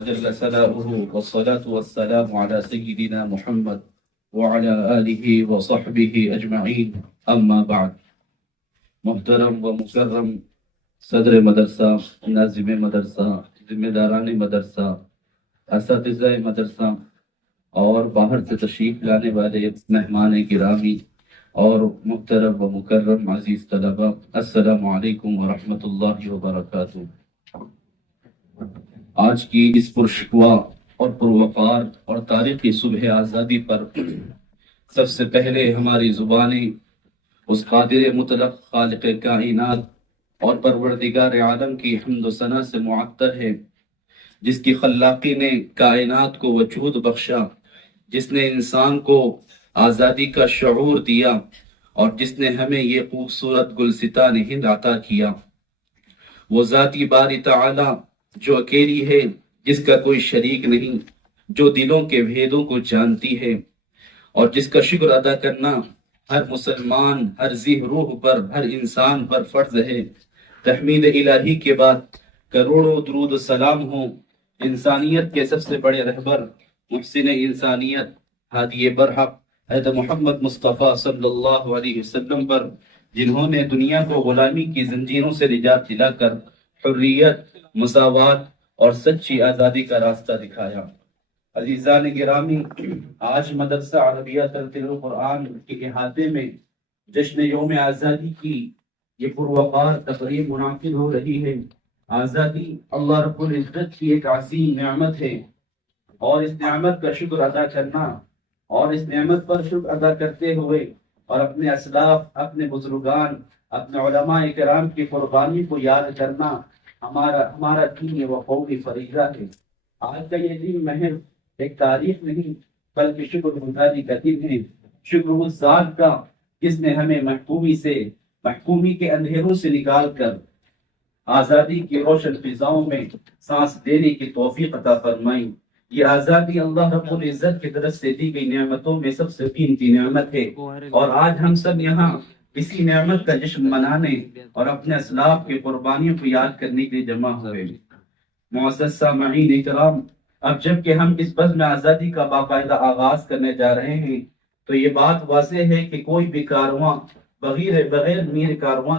جل ثناؤه والصلاة والسلام على سيدنا محمد وعلى آله وصحبه أجمعين أما بعد محترم و مکرم صدر مدرسہ، ناظم مدرسہ، ذمہ داران مدرسہ، اساتذہ مدرسہ اور باہر سے تشریف لانے والے مہمان گرامی اور محترم و مکرم عزیز طلبہ، السلام علیکم ورحمۃ اللہ وبرکاتہ۔ آج کی اس پرشکوہ اور پروقار اور تاریخی صبح آزادی پر سب سے پہلے ہماری زبانیں اس قادر مطلق خالق کائنات اور پروردگار عالم کی حمد و ثنا سے معطر ہے، جس کی خلاقی نے کائنات کو وجود بخشا، جس نے انسان کو آزادی کا شعور دیا اور جس نے ہمیں یہ خوبصورت گلستان ہند عطا کیا۔ وہ ذاتی باری تعالی جو اکیلی ہے، جس کا کوئی شریک نہیں، جو دلوں کے بھیدوں کو جانتی ہے اور جس کا شکر ادا کرنا ہر مسلمان، ہر ذی روح پر، ہر انسان پر فرض ہے۔ تحمید الہی کے بعد کروڑوں درود و سلام ہوں انسانیت کے سب سے بڑے رہبر، محسن انسانیت، ہادی برحق حضرت محمد مصطفیٰ صلی اللہ علیہ وسلم پر، جنہوں نے دنیا کو غلامی کی زنجیروں سے نجات دلا کر حریت، مساوات اور سچی آزادی کا راستہ دکھایا۔ عزیزان گرامی، آج مدرسہ عربیہ ترتیل القرآن کے احاطے میں جشن یوم آزادی کی یہ پروقار تقریب منعقد ہو رہی ہے۔ آزادی اللہ رب العزت کی ایک عظیم نعمت ہے، اور اس نعمت کا شکر ادا کرنا اور اس نعمت پر شکر ادا کرتے ہوئے اور اپنے اسلاف، اپنے بزرگان، اپنے علماء کرام کی قربانی کو یاد کرنا ہمارا دین و قومی فریضہ ہے۔ آج کا یہ دن محض ایک تاریخ نہیں بلکہ شکر گزاری کا دن ہے، شکر اس ذات کا جس نے ہمیں محکومی کے اندھیروں سے نکال کر آزادی کی روشن فضاؤں میں سانس دینے کی توفیق عطا فرمائی۔ یہ آزادی اللہ رب العزت کی طرف سے دی گئی نعمتوں میں سب سے قیمتی نعمت ہے، اور آج ہم سب یہاں اسی نعمت کا جشن منانے اور اپنے اسلاف کی قربانیوں کو یاد کرنے کے لیے جمع ہوئے۔ معزز سامعین اکرام، اب جب کہ ہم اس بزم آزادی کا باقاعدہ آغاز کرنے جا رہے ہیں تو یہ بات واضح ہے کہ کوئی بھی کارواں بغیر میر کارواں